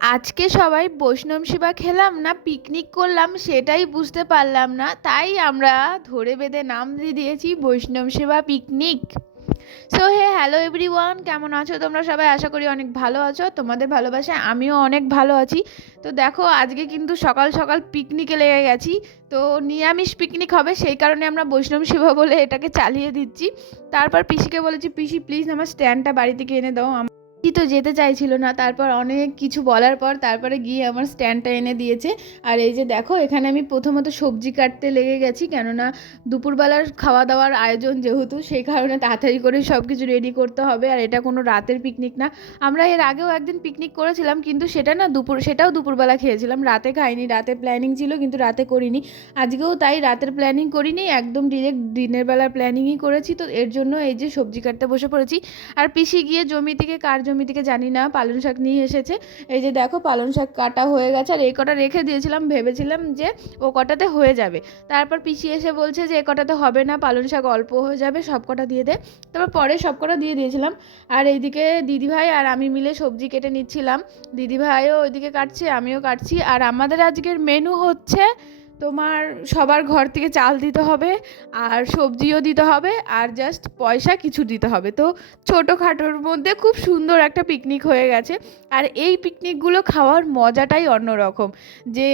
আজকে সবাই বৈষ্ণব সেবা খেলাম না পিকনিক করলাম সেটাই বুঝতে পারলাম না, তাই আমরা ধরে বেঁধে নাম দিয়ে দিয়েছি বৈষ্ণব সেবা পিকনিক। সো হ্যালো এভরিওয়ান, কেমন আছো তোমরা সবাই? আশা করি অনেক ভালো আছো। তোমাদের ভালোবাসায় আমিও অনেক ভালো আছি। তো দেখো, আজকে কিন্তু সকাল সকাল পিকনিকে লেগে গেছি। তো নিরামিষ পিকনিক হবে, সেই কারণে আমরা বৈষ্ণব সেবা বলে এটাকে চালিয়ে দিচ্ছি। তারপর পিসিকে বলেছি, পিসি প্লিজ আমার স্ট্যান্ডটা বাড়ি থেকে এনে দাও। কি তো যেতে চাইছিল না, তারপর অনেক কিছু বলার পর তারপরে গিয়ে আমার স্ট্যান্ডটা এনে দিয়েছে। আর এই যে দেখো, এখানে আমি প্রথমত সবজি কাটতে লেগে গেছি, কেননা দুপুরবেলার খাওয়া দাওয়ার আয়োজন যেহেতু, সেই কারণে তাড়াতাড়ি করে সব কিছু রেডি করতে হবে। আর এটা কোনো রাতের পিকনিক না। আমরা এর আগেও একদিন পিকনিক করেছিলাম, কিন্তু সেটা না সেটাও দুপুরবেলা খেয়েছিলাম, রাতে খাইনি। রাতে প্ল্যানিং ছিল কিন্তু রাতে করিনি। আজকেও তাই রাতের প্ল্যানিং করিনি, একদম ডিরেক্ট দিনের বেলার প্ল্যানিংই করেছি। তো এর জন্য এই যে সবজি কাটতে বসে পড়েছি। আর পিসি গিয়ে জমি থেকে, কার জমি থেকে জানি না, পালং শাক নিয়ে এসেছে। এই যে দেখো, পালং শাক কাটা হয়ে গেছে। আর এই কটা রেখে দিয়েছিলাম, ভেবেছিলাম যে ও কটাতে হয়ে যাবে। তারপর পিসি এসে বলছে যে এ কটাতে হবে না, পালং শাক অল্প হয়ে যাবে, সব কটা দিয়ে দে। তারপর পরে সব কটা দিয়ে দিয়েছিলাম। আর এইদিকে দিদিভাই আর আমি মিলে সবজি কেটে নিচ্ছিলাম। দিদিভাইও ওইদিকে কাটছে, আমিও কাটছি। আর আমাদের আজকের মেনু হচ্ছে তোমার, সবার ঘর থেকে চাল দিতে হবে, আর সবজিও দিতে হবে, আর জাস্ট পয়সা কিছু দিতে হবে। তো ছোটোখাটোর মধ্যে খুব সুন্দর একটা পিকনিক হয়ে গেছে। আর এই পিকনিকগুলো খাওয়ার মজাটাই অন্যরকম, যে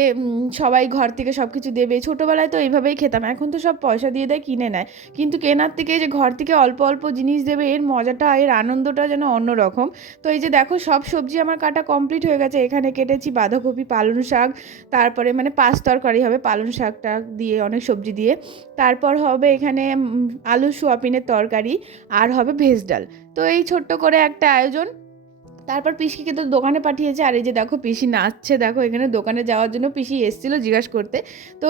সবাই ঘর থেকে সব কিছু দেবে। ছোটোবেলায় তো এইভাবেই খেতাম, এখন তো সব পয়সা দিয়ে দেয়, কিনে নেয়। কিন্তু কেনার থেকে যে ঘর থেকে অল্প অল্প জিনিস দেবে, এর মজাটা, এর আনন্দটা যেন অন্যরকম। তো এই যে দেখো, সব সবজি আমার কাটা কমপ্লিট হয়ে গেছে। এখানে কেটেছি বাঁধাকপি, পালং শাক, তারপরে মানে পাঁচ তরকারি হবে পালং শাকটা দিয়ে, অনেক সবজি দিয়ে। তারপর হবে এখানে আলু সোয়াবিনের তরকারি, আর হবে ভেজ ডাল। তো এই ছোট্ট করে একটা আয়োজন। তারপর পিসিকে তো দোকানে পাঠিয়েছে। আর এই যে দেখো, পিসি নাচছে। দেখো, এখানে দোকানে যাওয়ার জন্য পিসি এসেছিলো জিজ্ঞাসা করতে। তো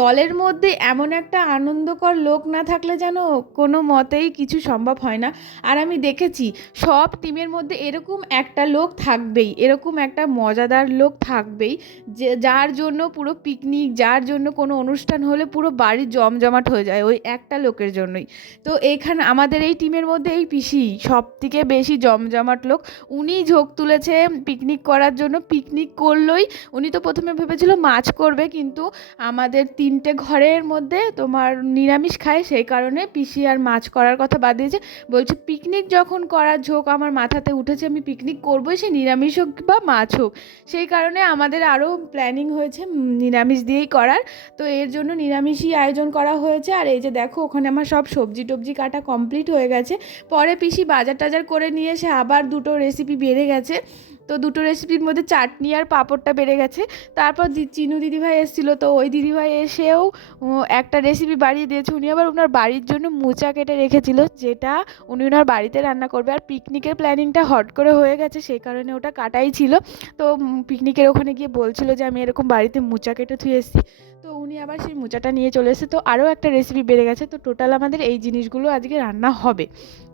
দলের মধ্যে এমন একটা আনন্দকর লোক না থাকলে যেন কোনো মতেই কিছু সম্ভব হয় না। আর আমি দেখেছি সব টিমের মধ্যে এরকম একটা লোক থাকবেই, এরকম একটা মজাদার লোক থাকবেই, যে যার জন্য পুরো পিকনিক, যার জন্য কোনো অনুষ্ঠান হলে পুরো বাড়ি জমজমাট হয়ে যায় ওই একটা লোকের জন্যই। তো এইখানে আমাদের এই টিমের মধ্যে এই পিসি সব থেকে বেশি জমজমাট লোক। উনি ঝোঁক তুলেছে পিকনিক করার জন্য, পিকনিক করলোই। উনি তো প্রথমে ভেবেছিল মাছ করবে, কিন্তু আমাদের 3টে ঘরের মধ্যে তোমার নিরামিষ খায়, সেই কারণে পিসি আর মাছ করার কথা বাদ দিয়েছে। বলছে পিকনিক যখন করার ঝোঁক আমার মাথাতে উঠেছে, আমি পিকনিক করবোই, সে নিরামিষ হোক বা মাছ হোক। সেই কারণে আমাদের আরও প্ল্যানিং হয়েছে নিরামিষ দিয়েই করার। তো এর জন্য নিরামিষই আয়োজন করা হয়েছে। আর এই যে দেখো, ওখানে আমার সব সবজি টবজি কাটা কমপ্লিট হয়ে গেছে। পরে পিসি বাজার টাজার করে নিয়ে এসে আবার দুটো রেসিপি বেড়ে গেছে। তো দুটো রেসিপির মধ্যে চাটনি আর পাঁপড়টা বেড়ে গেছে। তারপর চিনু দিদিভাই এসেছিলো, তো ওই দিদিভাই এসেও একটা রেসিপি বাড়িয়ে দিয়েছে। উনি আবার ওনার বাড়ির জন্য মোচা কেটে রেখেছিল, যেটা উনি ওনার বাড়িতে রান্না করবে। আর পিকনিকের প্ল্যানিংটা হট করে হয়ে গেছে, সেই কারণে ওটা কাটাই ছিল। তো পিকনিকের ওখানে গিয়ে বলছিল যে আমি এরকম বাড়িতে মোচা কেটে থুয়ে এসেছি। তো উনি আবার সেই মোচাটা নিয়ে চলে এসেছে। তো আরও একটা রেসিপি বেড়ে গেছে। তো টোটাল আমাদের এই জিনিসগুলো আজকে রান্না হবে।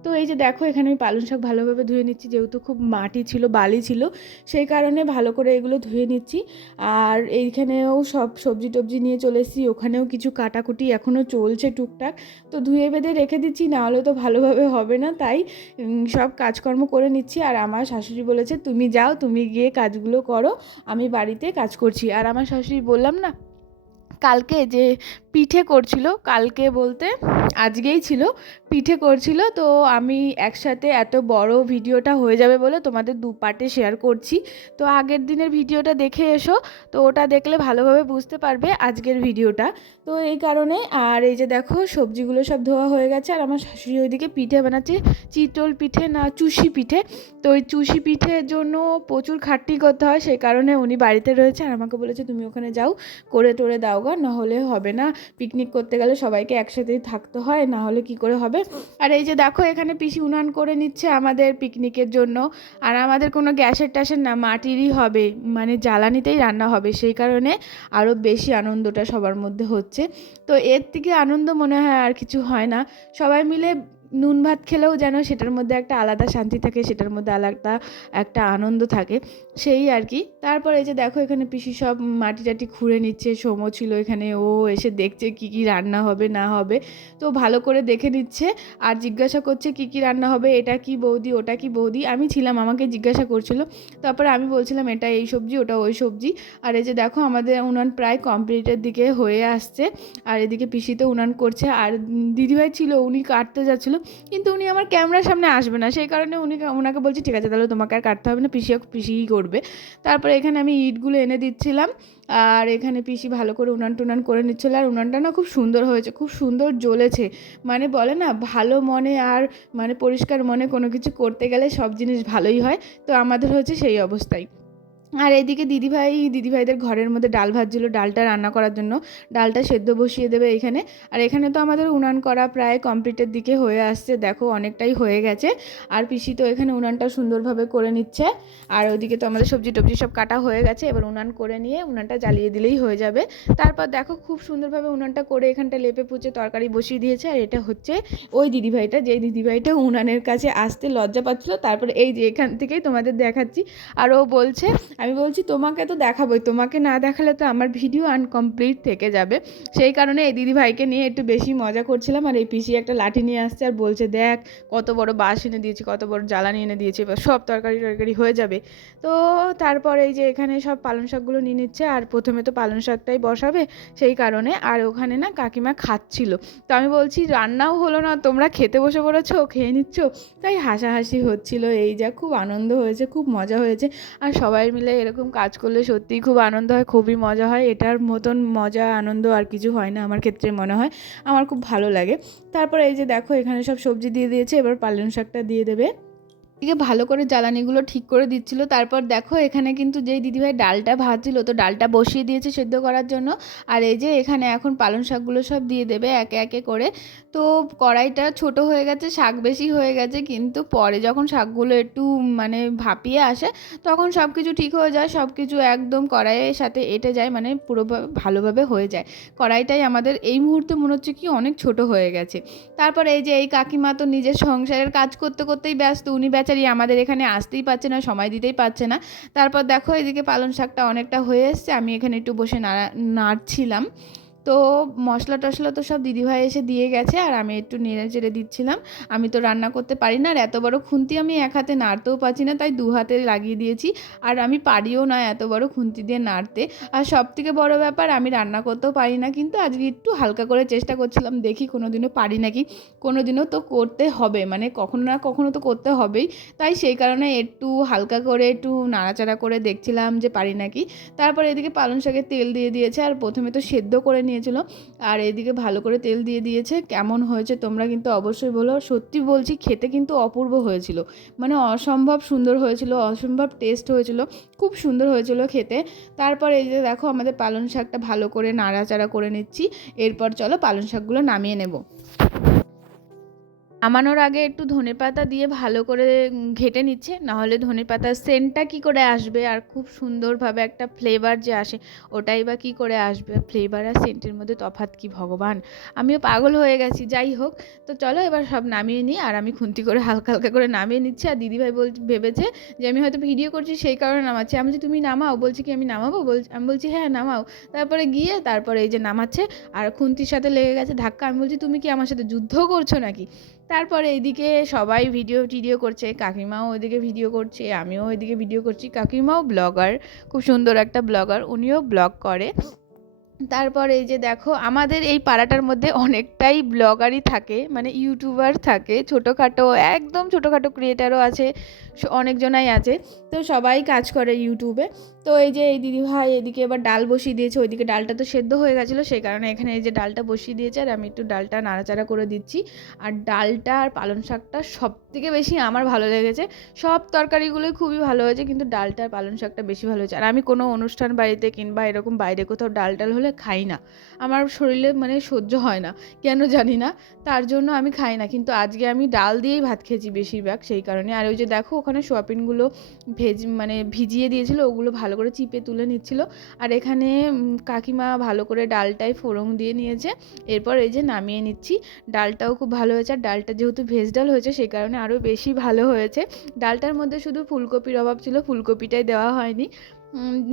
তো এই যে দেখো, এখানে আমি পালং শাক ভালোভাবে ধুয়ে নিচ্ছি, যেহেতু খুব মাটি ছিল, বালি ছিল, সেই কারণে ভালো করে এগুলো ধুয়ে নিচ্ছি। আর এইখানেও সব সবজি টবজি নিয়ে চলে এসেছি, ওখানেও কিছু কাটাকুটি এখনও চলছে টুকটাক। তো ধুয়ে বেঁধে রেখে দিচ্ছি, নাহলে তো ভালোভাবে হবে না। তাই সব কাজকর্ম করে নিচ্ছি। আর আমার শাশুড়ি বলেছে তুমি যাও, তুমি গিয়ে কাজগুলো করো, আমি বাড়িতে কাজ করছি। আর আমার শাশুড়ি বললাম না কালকে যে পিঠে করছিল, কালকে বলতে আজকেই ছিল, পিঠে করছিল। তো আমি একসাথে এত বড় ভিডিওটা হয়ে যাবে বলে তোমাদের 2 পার্টে শেয়ার করছি। তো আগের দিনের ভিডিওটা দেখে এসো, তো ওটা দেখলে ভালোভাবে বুঝতে পারবে আজকের ভিডিওটা। তো এই কারণে। আর এই যে দেখো, সবজিগুলো সব ধোয়া হয়ে গেছে। আর আমার শাশুড়ি ওইদিকে পিঠে বানাচ্ছে, চিতল পিঠে না চুষি পিঠে। তো ওই চুষি পিঠের জন্য প্রচুর খাটনি করতে হয়, সেই কারণে উনি বাড়িতে রয়েছে। আর আমাকে বলেছে তুমি ওখানে যাও, করে টোরে দাও গা, নাহলে হবে না। পিকনিক করতে গেলে সবাইকে একসাথেই থাকতে হয়, না হলে কি করে হবে। আর এই যে দেখো, এখানে পিসি উনান করে নিচ্ছে আমাদের পিকনিকের জন্য। আর আমাদের কোনো গ্যাসের ট্যাসের না, মাটিরই হবে, মানে জ্বালানিতেই রান্না হবে, সেই কারণে আরও বেশি আনন্দটা সবার মধ্যে হচ্ছে। তো এর থেকে আনন্দ মনে হয় আর কিছু হয় না। সবাই মিলে নুন ভাত খেলেও যেন সেটার মধ্যে একটা আলাদা শান্তি থাকে, সেটার মধ্যে আলাদা একটা আনন্দ থাকে, সেই আর কি। তারপর এই যে দেখো এখানে পিসি সব মাটি টাটি খুঁড়ে নিচ্ছে, সোমো ছিল এখানে, ও এসে দেখছে কি কি রান্না হবে না হবে, তো ভালো করে দেখে নিচ্ছে আর জিজ্ঞাসা করছে কি কি রান্না হবে, এটা কি বৌদি ওটা কি বৌদি, আমি ছিলাম আমাকে জিজ্ঞাসা করছিল, তারপরে আমি বলছিলাম এটা এই সবজি ওটা ওই সবজি। আর এই যে দেখো আমাদের উনান প্রায় কমপ্লিটের দিকে হয়ে আসছে, আর এদিকে পিসিতে উনান করছে, আর দিদিভাই ছিল উনি কাটতে যাচ্ছিলো, কিন্তু উনি আমার ক্যামেরার সামনে আসবে না, সেই কারণে ওনাকে বলছি ঠিক আছে তাহলে তোমাকে আর কাটতে হবে না, পিসিই করবে। তারপরে এখানে আমি ইটগুলো এনে দিচ্ছিলাম, আর এখানে পিসি ভালো করে উনান টুনান করে নিচ্ছিল, আর উনানটা না খুব সুন্দর হয়েছে, খুব সুন্দর জ্বলেছে, মানে বলে না ভালো মনে আর মানে পরিষ্কার মনে কোনো কিছু করতে গেলে সব জিনিস ভালোই হয়, তো আমাদের হচ্ছে সেই অবস্থায়। আর এদিকে দিদিভাইদের ঘরের মধ্যে ডাল ভাজছিল, ডালটা রান্না করার জন্য, ডালটা সেদ্ধ বসিয়ে দেবে এখানে। আর এখানে তো আমাদের উনান করা প্রায় কমপ্লিটের দিকে হয়ে আসছে, দেখো অনেকটাই হয়ে গেছে, আর পিসি তো এখানে উনানটা সুন্দরভাবে করে নিচ্ছে, আর ওইদিকে তো আমাদের সবজি টবজি সব কাটা হয়ে গেছে, এবার উনান করে নিয়ে উনানটা জ্বালিয়ে দিলেই হয়ে যাবে। তারপর দেখো খুব সুন্দরভাবে উনানটা করে এখানটা লেপে পুচে তরকারি বসিয়ে দিয়েছে, আর এটা হচ্ছে ওই দিদিভাইটা, যেই দিদিভাইটা উনানের কাছে আসতে লজ্জা পাচ্ছিলো, তারপরে এই যে এখান থেকেই তোমাদের দেখাচ্ছি। আর ও বলছে, আমি বলছি তোমাকে তো দেখাবোই, তোমাকে না দেখালে তো আমার ভিডিও আনকমপ্লিট থেকে যাবে, সেই কারণে এই দিদিভাইকে নিয়ে একটু বেশি মজা করছিলাম। আর এই পিসি একটা লাঠি নিয়ে আসছে আর বলছে দেখ কত বড় বাঁশ এনে দিয়েছি, কত বড় জ্বালানি এনে দিয়েছি, এবার সব তরকারি হয়ে যাবে। তো তারপর এই যে এখানে সব পালং শাকগুলো নিয়ে নিচ্ছে, আর প্রথমে তো পালং শাকটাই বসাবে সেই কারণে, আর ওখানে না কাকিমা খাচ্ছিল, তো আমি বলছি রান্নাও হলো না তোমরা খেতে বসে পড়েছো, খেয়ে নিচ্ছ, তাই হাসাহাসি হচ্ছিল, এই যা খুব আনন্দ হয়েছে, খুব মজা হয়েছে। আর সবাই মিলে এরকম কাজ করলে সত্যিই খুব আনন্দ হয়, খুবই মজা হয়, এটার মতন মজা আনন্দ আর কিছু হয় না আমার ক্ষেত্রে মনে হয়, আমার খুব ভালো লাগে। তারপর এই যে দেখো এখানে সব সবজি দিয়ে দিয়েছে, এবার পালং শাকটা দিয়ে দেবে, এদিকে ভালো করে জ্বালানিগুলো ঠিক করে দিচ্ছিল। তারপর দেখো এখানে কিন্তু যেই দিদিভাই ডালটা ভাজছিল, তো ডালটা বসিয়ে দিয়েছে সেদ্ধ করার জন্য, আর এই যে এখানে এখন পালং শাকগুলো সব দিয়ে দেবে একে একে করে। তো কড়াইটা ছোট হয়ে গেছে, শাক বেশি হয়ে গেছে, কিন্তু পরে যখন শাকগুলো একটু মানে ভাপিয়ে আসে তখন সব কিছু ঠিক হয়ে যায়, সব কিছু একদম কড়াইয়ের সাথে এঁটে যায়, মানে পুরোভাবে ভালোভাবে হয়ে যায়। কড়াইটাই আমাদের এই মুহূর্তে মনে হচ্ছে কি অনেক ছোট হয়ে গেছে। তারপর এই যে এই কাকিমা তো নিজের সংসারের কাজ করতে করতেই ব্যস্ত, উনি বেচারি আমাদের এখানে আসতেই পারছে না, সময় দিতেই পারছে না। তারপর দেখো এদিকে পালং শাকটা অনেকটা হয়ে এসছে, আমি এখানে একটু বসে নাড়ছিলাম। তো মশলা টশলা তো সব দিদিভাই এসে দিয়ে গেছে, আর আমি একটু নেড়ে চেড়ে দিচ্ছিলাম। আমি তো রান্না করতে পারি না, আর এত বড় খুন্তি আমি এক হাতে নাড়তেও পারছি না, তাই দু হাতে লাগিয়ে দিয়েছি, আর আমি পারিও না এত বড় খুন্তি দিয়ে নাড়তে। আর সব থেকে বড় ব্যাপার আমি রান্না করতেও পারি না, কিন্তু আজকে একটু হালকা করে চেষ্টা করছিলাম, দেখি কোনো দিনও পারি নাকি, কোনো দিনও তো করতে হবে, মানে কখনো না কখনো তো করতে হবেই, তাই সেই কারণে একটু হালকা করে একটু নাড়াচাড়া করে দেখছিলাম যে পারি নাকি। তারপর এদিকে পালং শাকের তেল দিয়ে দিয়েছে, আর প্রথমে তো সেদ্ধ করে নিয়েছিল, আর এদিকে ভালো করে তেল দিয়ে দিয়েছে। কেমন হয়েছে তোমরা কিন্তু অবশ্যই বলো, সত্যি বলছি খেতে কিন্তু অপূর্ব হয়েছিল, মানে অসম্ভব সুন্দর হয়েছিল, অসম্ভব টেস্ট হয়েছিল, খুব সুন্দর হয়েছিল খেতে। তারপর এই যে দেখো আমাদের পালং শাকটা ভালো করে নাড়াচাড়া করে নিচ্ছি, এরপর চলো পালং শাকগুলো নামিয়ে নেব। নামানোর আগে একটু ধনেপাতা দিয়ে ভালো করে ঘেঁটে নিচ্ছে, নাহলে ধনেপাতার সেন্টটা কী করে আসবে, আর খুব সুন্দরভাবে একটা ফ্লেভার যে আসে ওটাই বা কী করে আসবে, ফ্লেভার আর সেন্টের মধ্যে তফাৎ কি ভগবান, আমিও পাগল হয়ে গেছি। যাই হোক, তো চলো এবার সব নামিয়ে নিই, আর আমি খুন্তি করে হালকা হালকা করে নামিয়ে নিচ্ছি। আর দিদিভাই ভেবেছে যে আমি হয়তো ভিডিও করছি সেই কারণে নামাচ্ছি, আমি বলছি তুমি নামাও, বলছি কি আমি নামাবো, আমি বলছি হ্যাঁ নামাও, তারপরে গিয়ে তারপরে এই যে নামাচ্ছে, আর খুন্তির সাথে লেগে গেছে ধাক্কা, আমি বলছি তুমি কি আমার সাথে যুদ্ধ করছো নাকি। তারপরে এদিকে সবাই ভিডিও করছে, কাকিমাও ওইদিকে ভিডিও করছে, আমিও ওইদিকে ভিডিও করছি, কাকিমাও ব্লগার, খুব সুন্দর একটা ব্লগার, উনিও ব্লগ করে। তারপর এই যে দেখো আমাদের এই পাড়াটার মধ্যে অনেকটাই ব্লগারই থাকে, মানে ইউটিউবার থাকে, ছোটোখাটো একদম ছোটোখাটো ক্রিয়েটারও আছে, অনেকজনাই আছে, তো সবাই কাজ করে ইউটিউবে। তো এই যে এই দিদিভাই এদিকে এবার ডাল বসিয়ে দিয়েছে, ওইদিকে ডালটা তো সেদ্ধ হয়ে গেছিলো, সেই কারণে এখানে এই যে ডালটা বসিয়ে দিয়েছে, আর আমি একটু ডালটা নাড়াচাড়া করে দিচ্ছি। আর ডালটা আর পালং শাকটা সব থেকে বেশি আমার ভালো লেগেছে, সব তরকারিগুলোই খুবই ভালো হয়েছে, কিন্তু ডালটা আর পালং শাকটা বেশি ভালো হয়েছে। আর আমি কোনো অনুষ্ঠান বাড়িতে কিংবা এরকম বাইরে কোথাও ডাল হলে খাই না, আমার শরীরে মানে সহ্য হয় না, কেন জানি না, তার জন্য আমি খাই না, কিন্তু আজকে আমি ডাল দিয়েই ভাত খেয়েছি বেশিরভাগ, সেই কারণে। আর ওই যে দেখো ওখানে সোয়াবিনগুলো ভিজিয়ে দিয়েছিল, ওগুলো ভালো করে চিপে তুলে নিচ্ছিল। আর এখানে কাকিমা ভালো করে ডালটায় ফোড়ন দিয়ে নিয়েছে। এরপর এই যে নামিয়ে নিচ্ছি। ডালটাও খুব ভালো হয়েছে, আর ডালটা যেহেতু ভেজ ডাল হয়েছে সেই কারণে আরও বেশি ভালো হয়েছে। ডালটার মধ্যে শুধু ফুলকপির অভাব ছিল, ফুলকপিটাই দেওয়া হয়নি,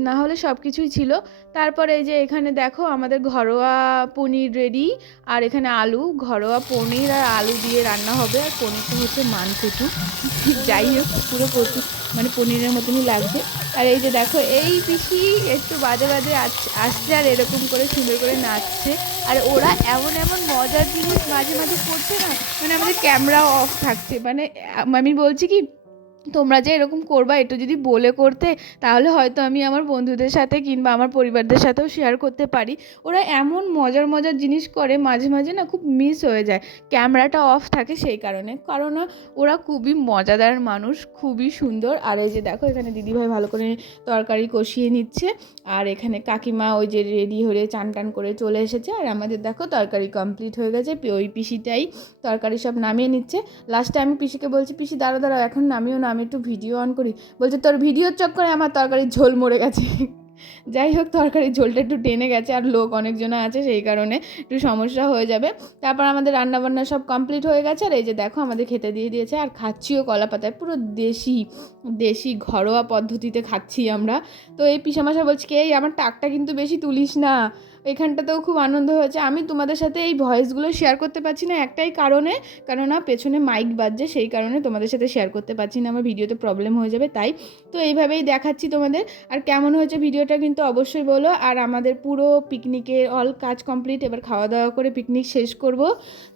না হলে সব কিছুই ছিল। তারপরে এই যে এখানে দেখো আমাদের ঘরোয়া পনির রেডি, আর এখানে আলু, ঘরোয়া পনির আর আলু দিয়ে রান্না হবে। আর পনিরটা হচ্ছে মানকুচু, যাই হোক পুরো পনিরের মতনই লাগছে। আর এই যে দেখো এই পিসি একটু বাজে বাজে আসছে আর এরকম করে সুন্দর করে নাচছে। আর ওরা এমন এমন মজার জিনিস মাঝে মাঝে করছে না, আমাদের ক্যামেরাও অফ থাকছে, আমি বলছি কি তোমরা যে এরকম করবা একটু যদি বলে করতে, তাহলে হয়তো আমি আমার বন্ধুদের সাথে কিংবা আমার পরিবারদের সাথেও শেয়ার করতে পারি। ওরা এমন মজার মজার জিনিস করে মাঝে মাঝে না, খুব মিস হয়ে যায়, ক্যামেরাটা অফ থাকে সেই কারণে। কারণ ওরা খুবই মজাদার মানুষ, খুবই সুন্দর। আর এই যে দেখো এখানে দিদিভাই ভালো করে তরকারি কষিয়ে নিচ্ছে, আর এখানে কাকিমা ওই যে রেডি হয়ে চান টান করে চলে এসেছে। আর আমাদের দেখো তরকারি কমপ্লিট হয়ে গেছে, ওই পিসিটাই তরকারি সব নামিয়ে নিচ্ছে। লাস্টে আমি পিসিকে বলছি, পিসি দাঁড়াও দাঁড়াও এখন নামিও না, আমি একটু ভিডিও অন করি। বলছে তোর ভিডিওর চক্করে আমার তরকারির ঝোল মরে গেছে। যাই হোক তরকারির ঝোলটা একটু টেনে গেছে, আর লোক অনেকজন আছে সেই কারণে একটু সমস্যা হয়ে যাবে। তারপর আমাদের রান্নাবান্না সব কমপ্লিট হয়ে গেছে। আর এই যে দেখো আমাদের খেতে দিয়ে দিয়েছে, আর খাচ্ছিও কলা পাতায়, পুরো দেশি দেশি ঘরোয়া পদ্ধতিতে খাচ্ছি আমরা। তো এই পিসামশাই বলছি কি এই আমার টাকটা কিন্তু বেশি তুলিস না। এখানটাতেও খুব আনন্দ হয়েছে। আমি তোমাদের সাথে এই ভয়েসগুলো শেয়ার করতে পারছি না একটাই কারণে, কেননা পেছনে মাইক বাজছে, সেই কারণে তোমাদের সাথে শেয়ার করতে পারছি না, আমার ভিডিওতে প্রবলেম হয়ে যাবে তাই। তো এইভাবেই দেখাচ্ছি তোমাদের। আর কেমন হয়েছে ভিডিওটা কিন্তু অবশ্যই বলো। আর আমাদের পুরো পিকনিকের অল কাজ কমপ্লিট, এবার খাওয়া দাওয়া করে পিকনিক শেষ করব।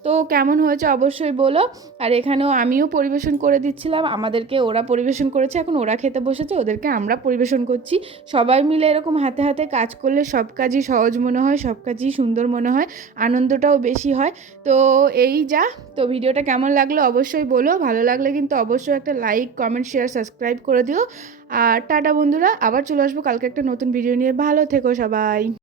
তো কেমন হয়েছে অবশ্যই বলো। আর এখানেও আমিও পরিবেশন করে দিচ্ছিলাম, আমাদেরকে ওরা পরিবেশন করেছে, এখন ওরা খেতে বসেছে, ওদেরকে আমরা পরিবেশন করছি। সবাই মিলে এরকম হাতে হাতে কাজ করলে সব কাজই সহজ মনে হয়, সব কাজই সুন্দর মনে হয়, আনন্দটাও বেশি হয়। তো এই যা, তো ভিডিওটা কেমন লাগলো অবশ্যই বলো, ভালো লাগলে কিন্তু অবশ্যই একটা লাইক কমেন্ট শেয়ার সাবস্ক্রাইব করে দিও। আর টাটা বন্ধুরা, আবার চলে আসবো কালকে একটা নতুন ভিডিও নিয়ে, ভালো থেকো সবাই।